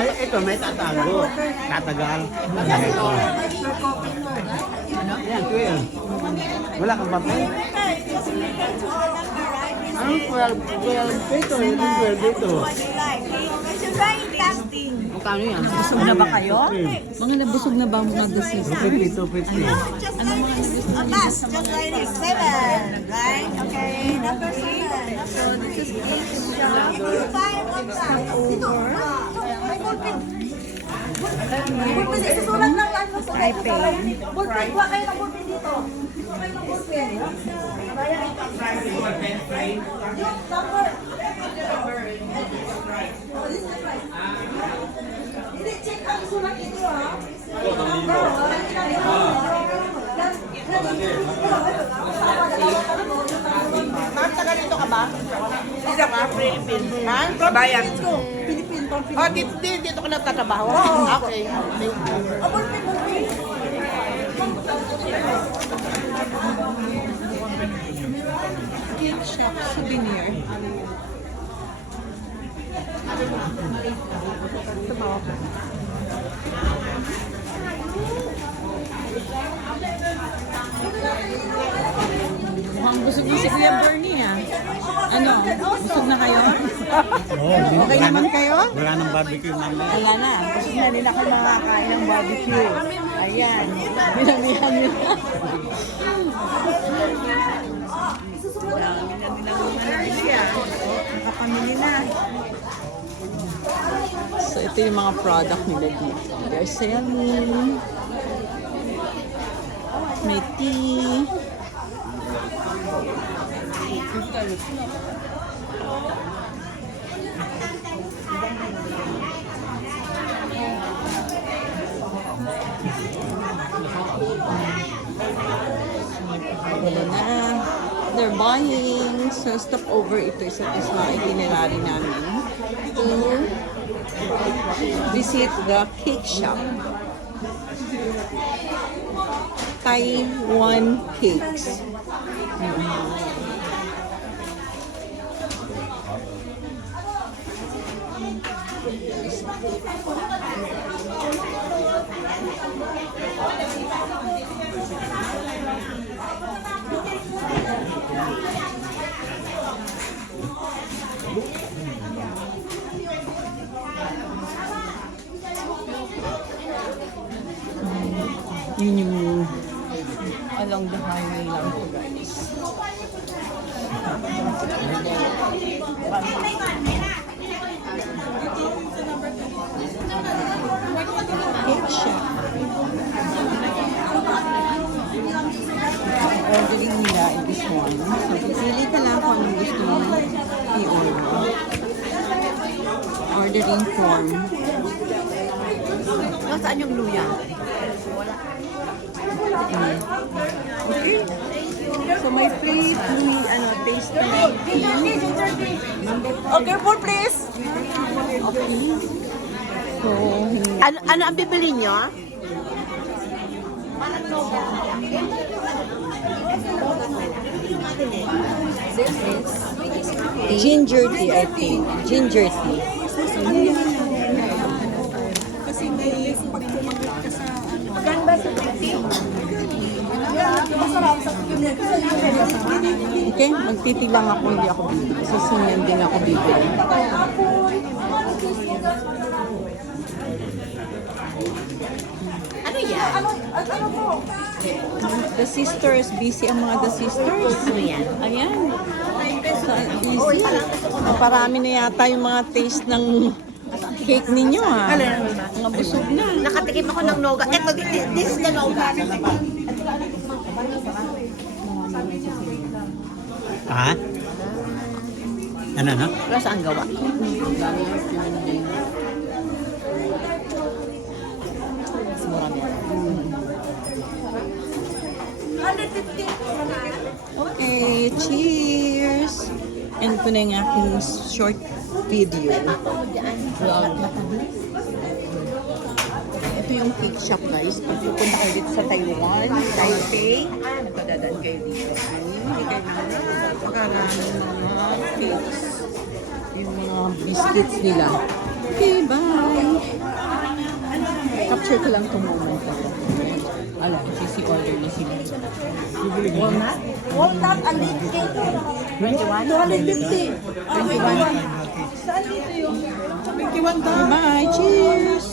Ay, ito, may tatago. Tatagal. Ito. Ano? Yan, 12. Wala kang papel? Ano 12? 12 dito, yung 12 dito. Magkano yan? Busog na ba kayo? Mga nabusog na ba ang mga gasisa? 250, 250. Ano mga nabusog na Pass, just like this. 7, right? Okay, number 7. So, this is cake shop. If you buy one pack, dito, may ballpen. Ballpen, isusulat lang ano sa ballpen, kuha kayo ng ballpen dito. Kuha kayo ng ballpen. Yung number. Oh, this is right. Hindi, check ang sulat dito, ha? Ma'am, taga dito ka ba? Isa ka? Philippine. Ma'am? Bayan. Philippine. Oh, dito ka nagtatrabaho? Oo. Okay. Thank you. cake shop souvenir. Tumawa ko. Mukhang busog na si Kuya Bernie ah. Ano? Busog na kayo? Okay naman kayo? Wala nang barbecue mamaya. Wala na. Busog na din ako makakain ng barbecue. Ayan. Binamihan nila. Dami na nilang Malaysia. Nakapamili na. So ito yung mga product nila dito. They're selling. May tea. Wala na. They're buying. So stop over ito. Isa sa itinerary namin to visit the cake shop. Taiwan Cakes. Yun yung along the highway lang po guys. Cake shop. Ordering nila in this one. So, pipili ka lang kung anong gusto mo i-order. Ordering form. Saan yung luya? Okay. So may free taste na Okay, food please. So, Ano ang bibili nyo? ginger tea, I think. Ginger tea. Kasi may pag kumagat ka sa Okay, magtitilang ako, hindi ako bibili. Sa sinyan din ako bibili. Ano yan? The sisters, busy ang mga the sisters. Ano yan? Ayan. So, busy. Parami na yata yung mga taste ng cake ninyo ha. Mga busog na. Nakatikim ako ng noga. Eto, this is the noga. Ha? Ano? Wala saan gawa? Okay, cheers! And ito na yung aking short video. Vlog. Ito yung cake shop guys. Pag pupunta kayo dito sa Taiwan, Taipei, nagpadadaan kayo dito. Hindi kayo magkakaroon ng mga cakes. Yung mga biscuits nila. Okay, bye! Picture ko lang itong moment na to. Alam, order na sila. Walnut? Walnut and lead cake. 21? 250. 21. Saan dito yung... 21 Bye! Cheers!